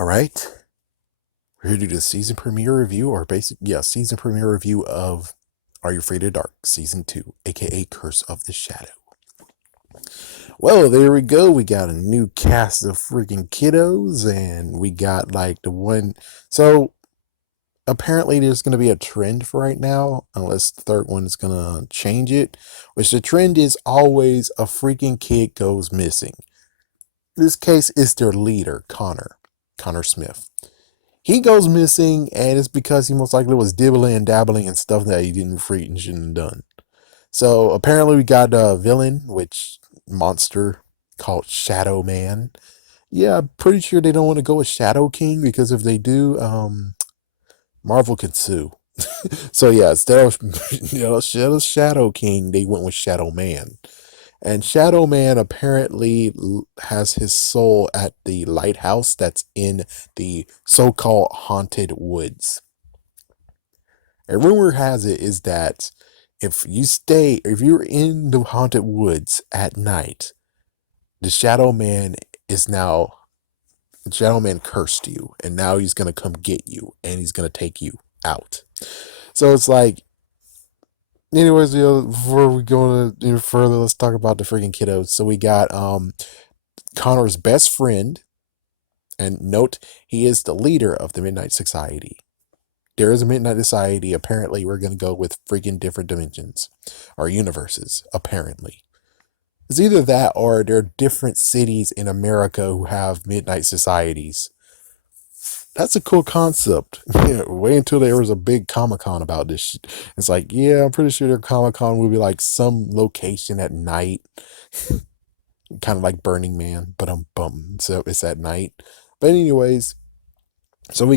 All right, we're here to do the season premiere review, or season premiere review of Are You Afraid of Dark Season 2, aka Curse of the Shadow. Well, there we go. We got a new cast of freaking kiddos, and we got like the one. So apparently, there's going to be a trend for right now, unless the third one is going to change it. Which the trend is always a freaking kid goes missing. This case is their leader, Connor Smith. He goes missing, and it's because he most likely was dibbling and dabbling in stuff that he didn't freak and shouldn't have done. So apparently we got a villain, which monster called Shadow Man. Yeah, I'm pretty sure they don't want to go with Shadow King, because if they do, Marvel can sue. So yeah, instead of Shadow King, they went with Shadow Man. And Shadow Man apparently has his soul at the lighthouse that's in the so-called haunted woods. A rumor has it is that if you're in the haunted woods at night, the Shadow Man cursed you, and now he's gonna come get you, and he's gonna take you out. So it's like, anyways, before we go any further, let's talk about the freaking kiddos. So we got Connor's best friend, and note, he is the leader of the Midnight Society. There is a Midnight Society. Apparently, we're going to go with freaking different dimensions or universes, apparently. It's either that or there are different cities in America who have Midnight Societies. That's a cool concept. Yeah, wait until there was a big Comic-Con about this shit. It's like, yeah, I'm pretty sure their Comic-Con will be like some location at night. Kind of like Burning Man, but so it's at night. But anyways, so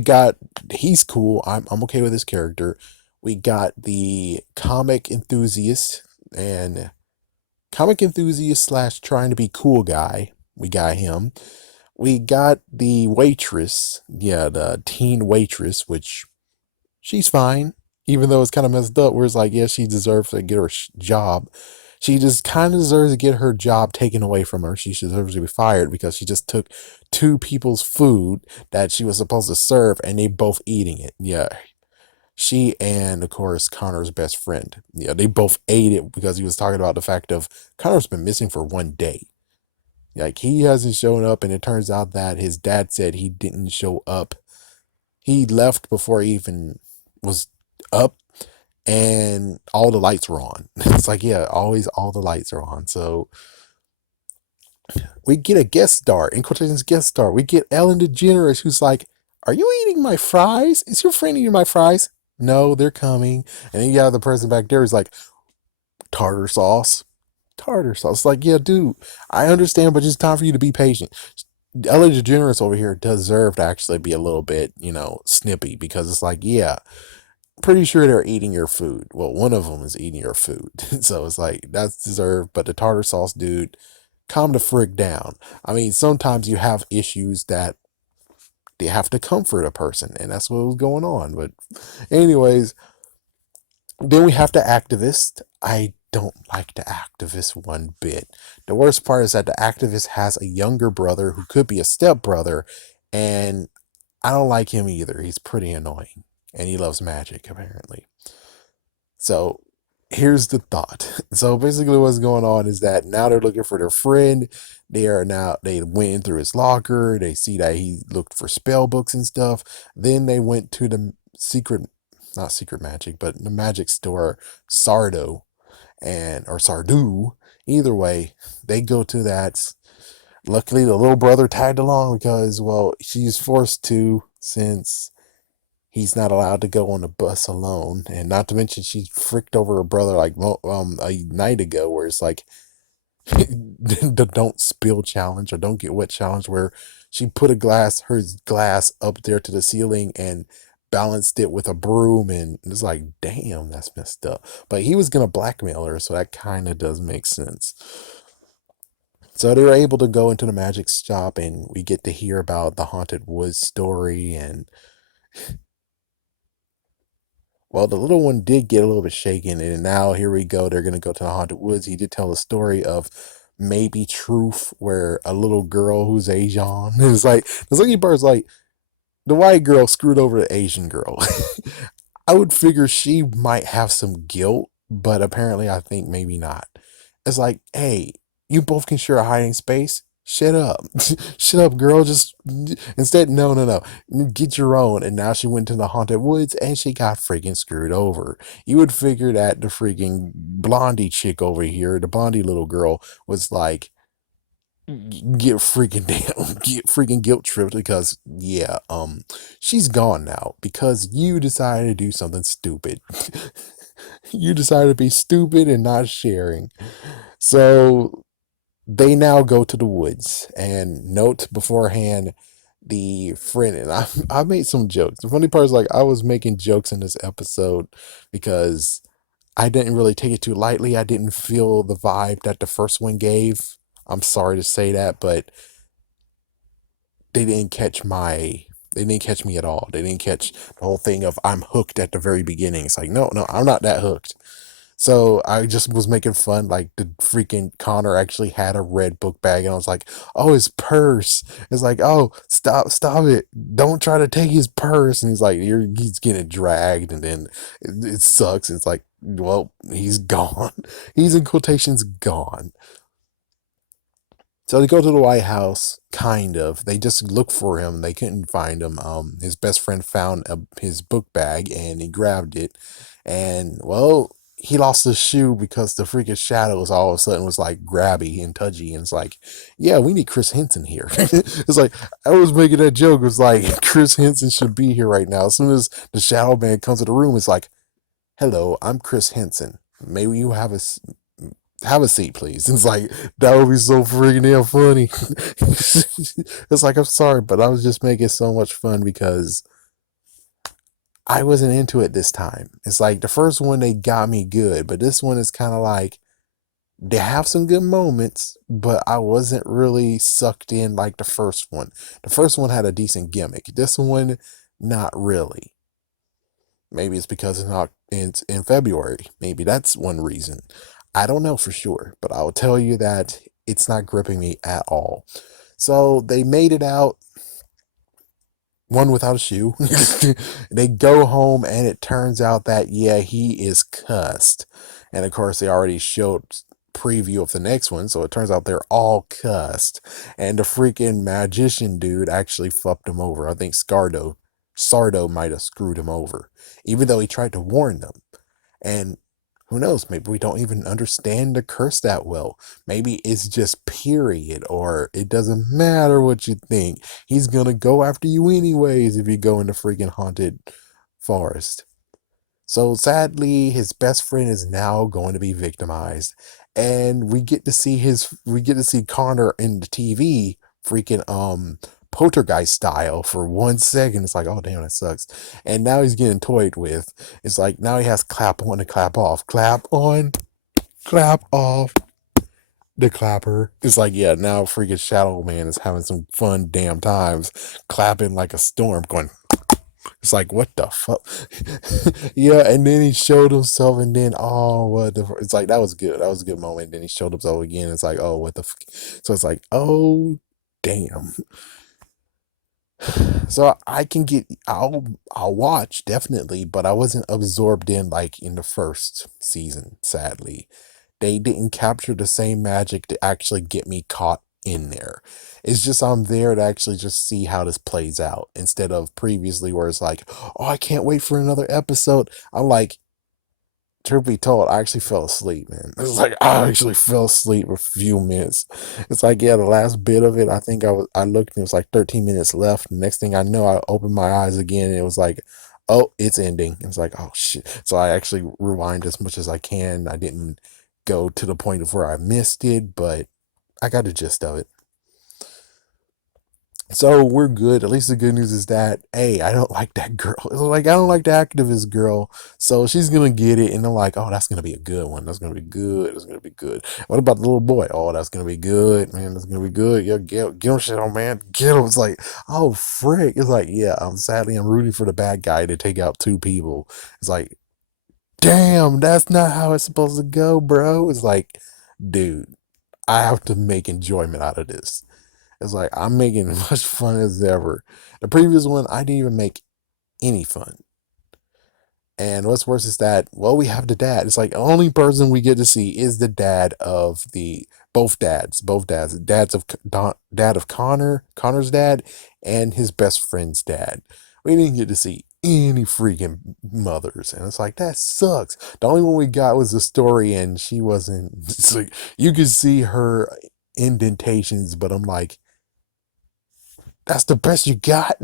he's cool. I'm okay with his character. We got the comic enthusiast slash trying to be cool guy. We got him. We got the waitress, the teen waitress, which she's fine, even though it's kind of messed up. Where it's like, yeah, she deserves to get her job. She just kind of deserves to get her job taken away from her. She deserves to be fired because she just took two people's food that she was supposed to serve, and they both eating it. Yeah, she and, of course, Connor's best friend. Yeah, they both ate it because he was talking about the fact of Connor's been missing for 1 day. Like, he hasn't shown up, and it turns out that his dad said he didn't show up. He left before he even was up, and all the lights were on. It's like, yeah, always all the lights are on. So we get a guest star, in quotations, guest star. We get Ellen DeGeneres, who's like, "Are you eating my fries? Is your friend eating my fries?" No, they're coming. And then you got the person back there who's like, "Tartar sauce. Tartar sauce." It's like, yeah, dude, I understand, but it's time for you to be patient. Ellen DeGeneres over here deserve to actually be a little bit, snippy, because it's like, yeah, pretty sure they're eating your food. Well, one of them is eating your food. So it's like, that's deserved. But the tartar sauce dude, calm the frick down. I mean, sometimes you have issues that they have to comfort a person, and that's what was going on. But anyways, then we have the activist. I don't like the activist one bit. The worst part is that the activist has a younger brother who could be a stepbrother, and I don't like him either. He's pretty annoying, and he loves magic, apparently. So here's the thought. So basically what's going on is that now they're looking for their friend. They went through his locker. They see that he looked for spell books and stuff. Then they went to the not secret magic, but the magic store, Sardo, or Sardu. Either way, they go to that. Luckily, the little brother tagged along because, well, she's forced to, since he's not allowed to go on the bus alone. And not to mention, she fricked over her brother like a night ago, where it's like the don't spill challenge or don't get wet challenge, where she put her glass up there to the ceiling and balanced it with a broom, and it's like, damn, that's messed up. But he was gonna blackmail her, so that kind of does make sense. So they were able to go into the magic shop, and we get to hear about the haunted woods story. And well, the little one did get a little bit shaken, and now here we go. They're gonna go to the haunted woods. He did tell a story of maybe truth, where a little girl who's Asian is like, the Ziggy Bird's like, The white girl screwed over the Asian girl. I would figure she might have some guilt, but apparently I think maybe not. It's like, hey, you both can share a hiding space. Shut up. Shut up, girl. Just instead, no, no, no. Get your own. And now she went to the haunted woods and she got freaking screwed over. You would figure that the freaking blondie chick over here, the blondie little girl, was like, get freaking down, get freaking guilt tripped because yeah, she's gone now because you decided to do something stupid. You decided to be stupid and not sharing. So they now go to the woods and note beforehand the friend and I made some jokes. The funny part is like I was making jokes in this episode because I didn't really take it too lightly. I didn't feel the vibe that the first one gave. I'm sorry to say that, but they didn't catch my they didn't catch me at all. They didn't catch the whole thing of I'm hooked at the very beginning. It's like, no, no, I'm not that hooked. So I just was making fun, like the freaking Connor actually had a red book bag, and I was like, "Oh, his purse!" It's like, "Oh, stop it! Don't try to take his purse." And he's like, he's getting dragged, and then it sucks. It's like, well, he's gone. He's in quotations gone. So they go to the White House, kind of. They just look for him. They couldn't find him. His best friend found his book bag and he grabbed it. And, well, he lost his shoe because the freaking shadows all of a sudden was like grabby and tudgy. And it's like, yeah, we need Chris Henson here. It's like, I was making that joke. It was like, Chris Henson should be here right now. As soon as the shadow man comes to the room, it's like, hello, I'm Chris Henson. Maybe you have a seat, please. It's like, that would be so freaking damn funny. It's like, I'm sorry, but I was just making so much fun because I wasn't into it this time. It's like the first one, they got me good, but this one is kind of like, they have some good moments, but I wasn't really sucked in like the first one. The first one had a decent gimmick. This one, not really. Maybe it's because it's in February. Maybe that's one reason. I don't know for sure, but I will tell you that it's not gripping me at all. So they made it out, one without a shoe. They go home, and it turns out that, yeah, he is cussed. And of course, they already showed preview of the next one, so it turns out they're all cussed. And the freaking magician dude actually fucked him over. I think Sardo might have screwed him over, even though he tried to warn them. And who knows, maybe we don't even understand the curse that well. Maybe it's just period, or it doesn't matter what you think. He's gonna go after you anyways if you go in the freaking haunted forest. So sadly, his best friend is now going to be victimized. And we get to see Connor in the TV freaking poltergeist style for 1 second. It's like, oh damn, that sucks. And now he's getting toyed with. It's like now he has clap on and clap off. Clap on, clap off. The clapper. It's like, yeah, now freaking Shadow Man is having some fun damn times, clapping like a storm, going, it's like, what the fuck? Yeah, and then he showed himself, and then, oh, what the it's like, that was good. That was a good moment. Then he showed himself again. It's like, oh, what the so it's like, oh, damn. So I can get, I'll watch definitely, but I wasn't absorbed in like in the first season, sadly. They didn't capture the same magic to actually get me caught in there. It's just I'm there to actually just see how this plays out instead of previously where it's like, oh, I can't wait for another episode. I'm like, truth be told, I actually fell asleep, man. It's like I actually fell asleep a few minutes. It's like, yeah, the last bit of it, I think I looked and it was like 13 minutes left. The next thing I know, I opened my eyes again and it was like, oh, it's ending. It's like, oh shit. So I actually rewind as much as I can. I didn't go to the point of where I missed it, but I got the gist of it. So we're good. At least the good news is that, hey, I don't like that girl. Like, I don't like the activist girl. So she's gonna get it, and I'm like, oh, that's gonna be a good one. That's gonna be good. That's gonna be good. What about the little boy? Oh, that's gonna be good, man. That's gonna be good. Yeah, get him shit on, man. Get him. It's like, oh frick. It's like, yeah, sadly I'm rooting for the bad guy to take out two people. It's like, damn, that's not how it's supposed to go, bro. It's like, dude, I have to make enjoyment out of this. It's like I'm making as much fun as ever. The previous one, I didn't even make any fun. And what's worse is that, well, we have the dad. It's like the only person we get to see is the dad of the both dads, dad of Connor's dad, and his best friend's dad. We didn't get to see any freaking mothers, and it's like that sucks. The only one we got was the story, and she wasn't. It's like you could see her indentations, but I'm like, that's the best you got.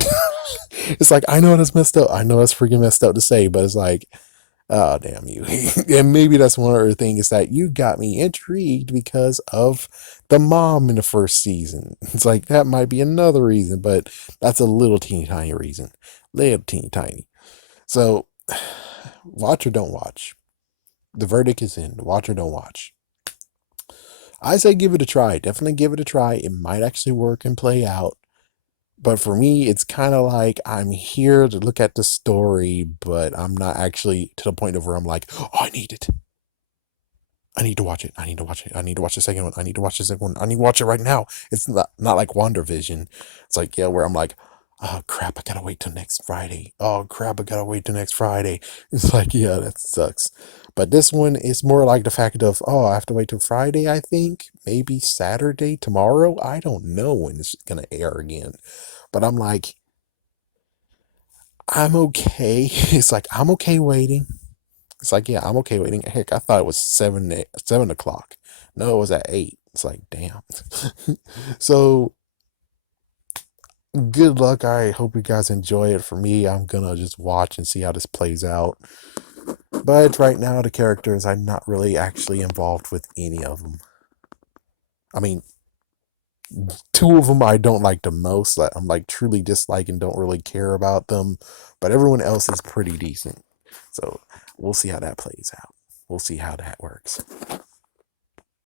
It's like, I know that's messed up. I know that's freaking messed up to say, but it's like, oh, damn you. And maybe that's one other thing is that you got me intrigued because of the mom in the first season. It's like, that might be another reason, but that's a little teeny tiny reason. Little teeny tiny. So, watch or don't watch. The verdict is in. Watch or don't watch. I say give it a try. Definitely give it a try. It might actually work and play out. But for me, it's kind of like I'm here to look at the story, but I'm not actually to the point of where I'm like, oh, I need it. I need to watch it. I need to watch it. I need to watch the second one. I need to watch the second one. I need to watch it right now. It's not like WandaVision. It's like, yeah, where I'm like, oh crap, I gotta wait till next Friday. Oh crap, I gotta wait till next Friday. It's like, yeah, that sucks. But this one is more like the fact of, oh, I have to wait till Friday, I think. Maybe Saturday, tomorrow. I don't know when it's gonna air again. But I'm like, I'm okay. It's like, I'm okay waiting. It's like, yeah, I'm okay waiting. Heck, I thought it was 7 o'clock. No, it was at 8. It's like, damn. So, good luck. I hope you guys enjoy it. For me, I'm gonna just watch and see how this plays out. But right now, the characters, I'm not really actually involved with any of them. I mean, two of them I don't like the most. I'm like truly dislike and don't really care about them. But everyone else is pretty decent. So we'll see how that plays out. We'll see how that works.